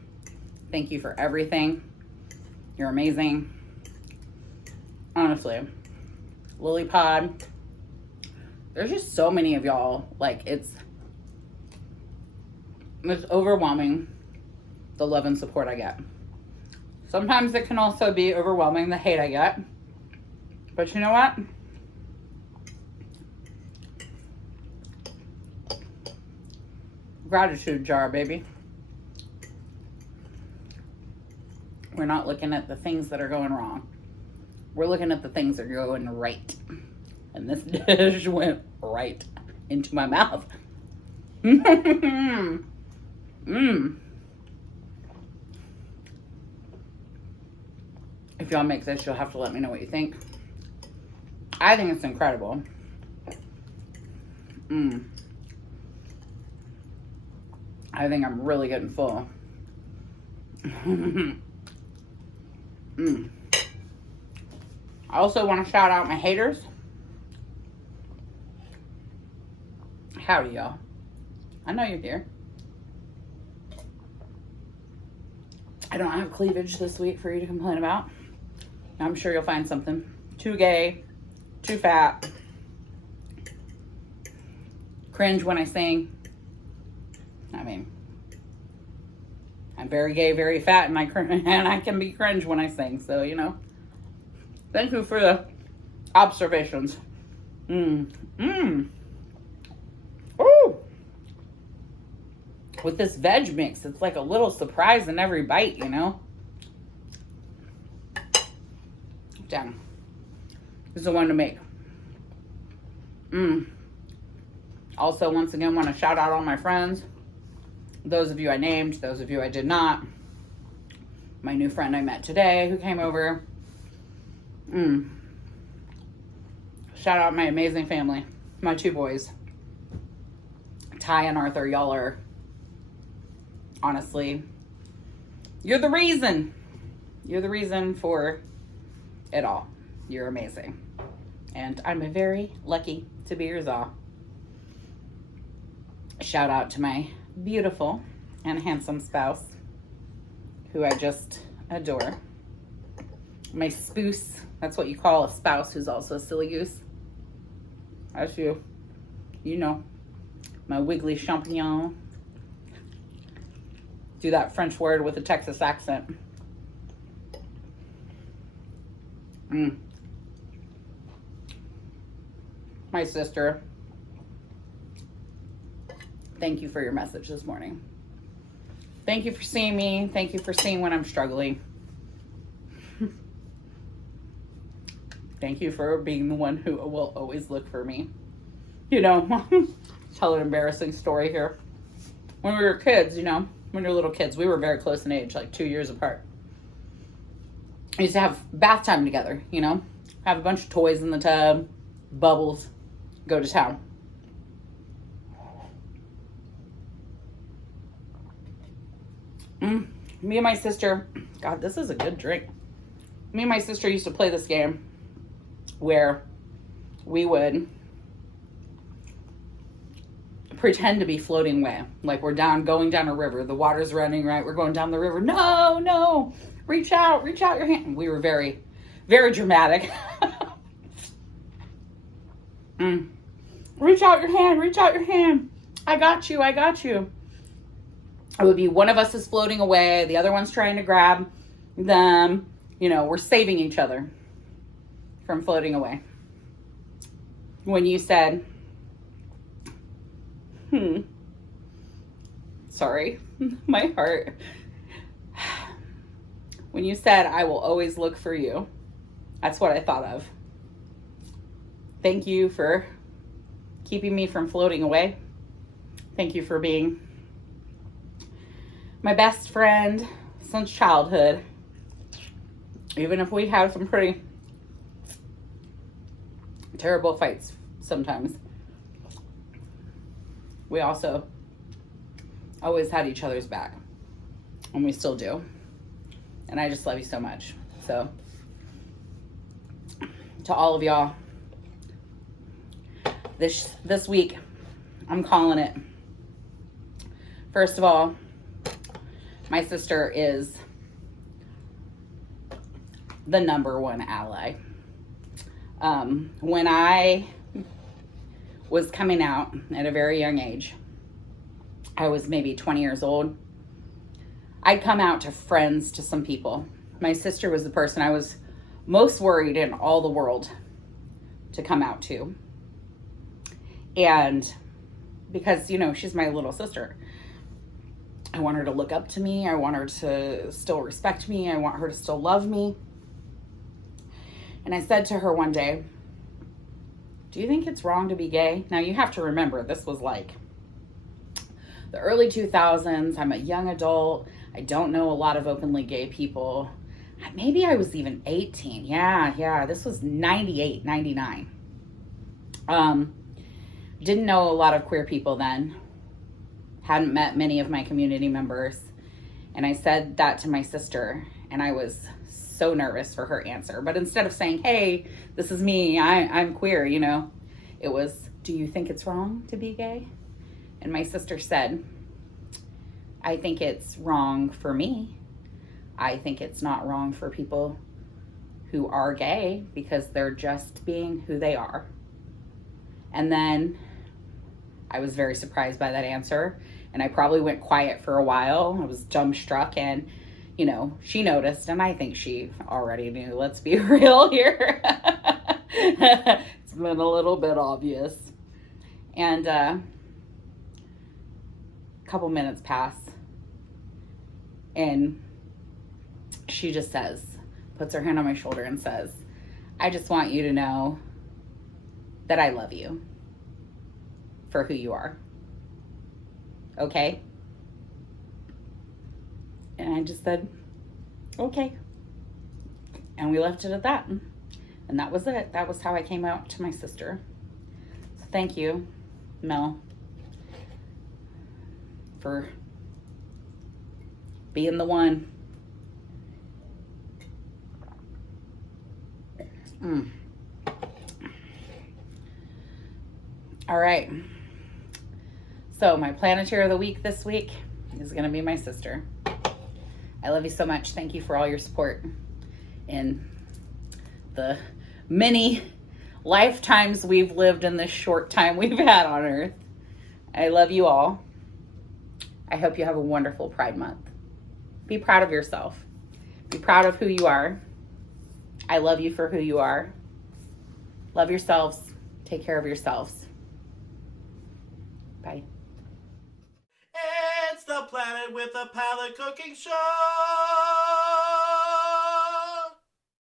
thank you for everything. You're amazing. Honestly. Lily Pod. There's just so many of y'all. Like, it's overwhelming, the love and support I get. Sometimes it can also be overwhelming, the hate I get. But you know what? Gratitude jar, baby. We're not looking at the things that are going wrong. We're looking at the things that are going right. And this dish went right into my mouth. If y'all make this, you'll have to let me know what you think. I think it's incredible. I think I'm really getting full. I also want to shout out my haters. Howdy, y'all. I know you're here. I don't have cleavage this week for you to complain about. I'm sure you'll find something. Too gay, too fat, cringe when I sing. I mean, I'm very gay, very fat, and I can be cringe when I sing. So, you know, thank you for the observations. Ooh. With this veg mix, it's like a little surprise in every bite, you know? Damn. This is the one to make. Also, once again, want to shout out all my friends. Those of you I named, those of you I did not. My new friend I met today who came over. Shout out my amazing family. My two boys. Ty and Arthur, y'all are, honestly, you're the reason. You're the reason for it all. You're amazing. And I'm very lucky to be yours all. Shout out to my beautiful and handsome spouse, who I just adore. My spouse, that's what you call a spouse who's also a silly goose. That's you. You know. My wiggly champignon. Do that French word with a Texas accent. My sister. Thank you for your message this morning. Thank you for seeing me. Thank you for seeing when I'm struggling. Thank you for being the one who will always look for me. You know, tell an embarrassing story here. When we were kids, you know, when we were little kids, we were very close in age, like 2 years apart. We used to have bath time together, you know, have a bunch of toys in the tub, bubbles, go to town. Me and my sister, God, this is a good drink. Me and my sister used to play this game where we would pretend to be floating away. Like we're going down a river. The water's running, right? We're going down the river. No, reach out your hand. We were very, very dramatic. Reach out your hand. I got you. It would be one of us is floating away. The other one's trying to grab them. We're saving each other from floating away. When you said, sorry, my heart. When you said, I will always look for you, that's what I thought of. Thank you for keeping me from floating away. Thank you for being my best friend since childhood. Even if we have some pretty terrible fights sometimes, we also always had each other's back. And we still do. And I just love you so much. So, to all of y'all, this week, I'm calling it. First of all, my sister is the number one ally. When I was coming out at a very young age, I was maybe 20 years old. I'd come out to friends, to some people. My sister was the person I was most worried in all the world to come out to. And because, she's my little sister. I want her to look up to me. I want her to still respect me. I want her to still love me. And I said to her one day, do you think it's wrong to be gay? Now you have to remember, this was like the early 2000s. I'm a young adult. I don't know a lot of openly gay people. Maybe I was even 18. Yeah. This was 98, 99. Didn't know a lot of queer people then. Hadn't met many of my community members. And I said that to my sister, and I was so nervous for her answer. But instead of saying, hey, this is me, I'm queer, it was, do you think it's wrong to be gay? And my sister said, I think it's wrong for me. I think it's not wrong for people who are gay because they're just being who they are. And then I was very surprised by that answer. And I probably went quiet for a while. I was dumbstruck, and, she noticed, and I think she already knew, let's be real here. It's been a little bit obvious. And a couple minutes pass, and she just says, puts her hand on my shoulder and says, I just want you to know that I love you for who you are. Okay? And I just said, okay. And we left it at that. And that was it. That was how I came out to my sister. So thank you, Mel, for being the one. All right. So my Planeteer of the week this week is going to be my sister. I love you so much. Thank you for all your support in the many lifetimes we've lived in this short time we've had on Earth. I love you all. I hope you have a wonderful Pride Month. Be proud of yourself. Be proud of who you are. I love you for who you are. Love yourselves. Take care of yourselves. Bye. It's the Planet with a Palate cooking show.